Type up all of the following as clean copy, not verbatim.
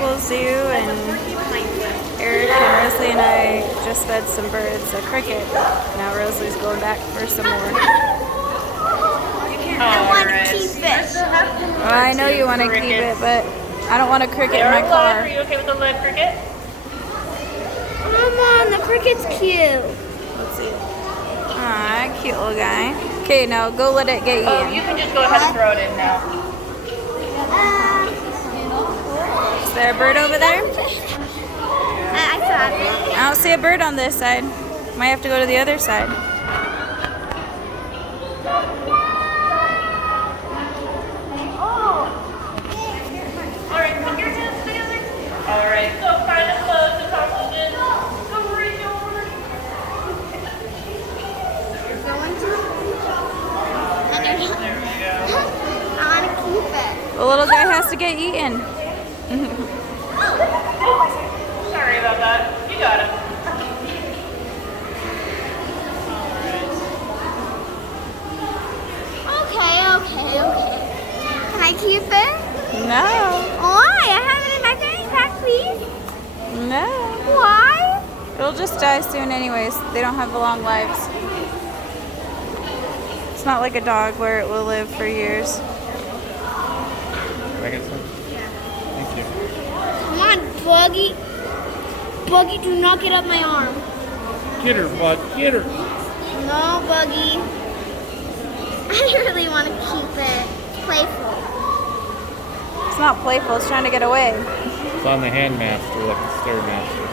Hogle Zoo, and Eric and Rosalie and I just fed some birds a cricket. Now Rosalie's going back for some more. I want to keep it. Well, I know you want to keep it, but I don't want a cricket in my car. Are you okay with the live cricket? Mama, the cricket's cute. Let's see. Aw, cute little guy. Okay, now go let it get Oh, eaten. you can just go ahead and throw it in now. Is there a bird over there? I saw it. I don't see a bird on this side. Might have to go to the other side. Alright, put your hands together. Alright, so kind of close to oxygen. Go reach over. Going to? There we go. I want to keep it. The little guy has to get eaten. Sorry about that. You got him. Okay. Can I keep it? No. Why? I have it in my backpack, please. No. Why? It'll just die soon anyways. They don't have long lives. It's not like a dog where it will live for years. Can I get some? Thank you. Come on, Buggy. Buggy, do not get up my arm. Get her, bud. Get her. No, Buggy. I really want to keep it playful. It's not playful. It's trying to get away. It's on the handmaster, like the stairmaster.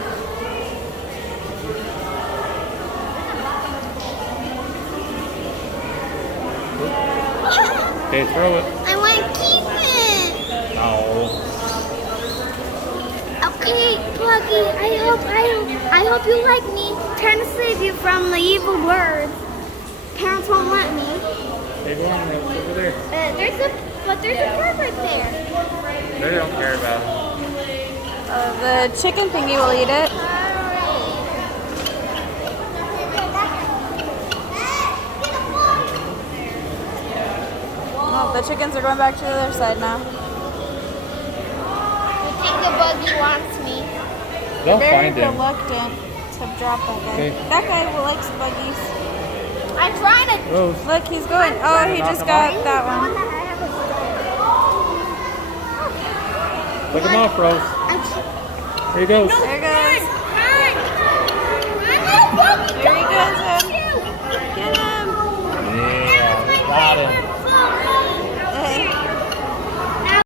Okay, throw it. I want to keep it. Oh. Okay, Buggy. I hope you like me. Trying to save you from the evil birds. Parents won't let me. Big one, it's over there. There's a bird right there. They don't care about it. The chicken thingy will eat it. Oh, the chickens are going back to the other side now. I think the Buggy wants me. They'll Very find him. reluctant to drop that guy. Okay. That guy likes buggies. I'm trying to. Rose. Look, he's going. Oh, he just got that one. Pick him off, Rose. Here he goes. There he goes. Run! There he goes. Get him! Yeah, got him.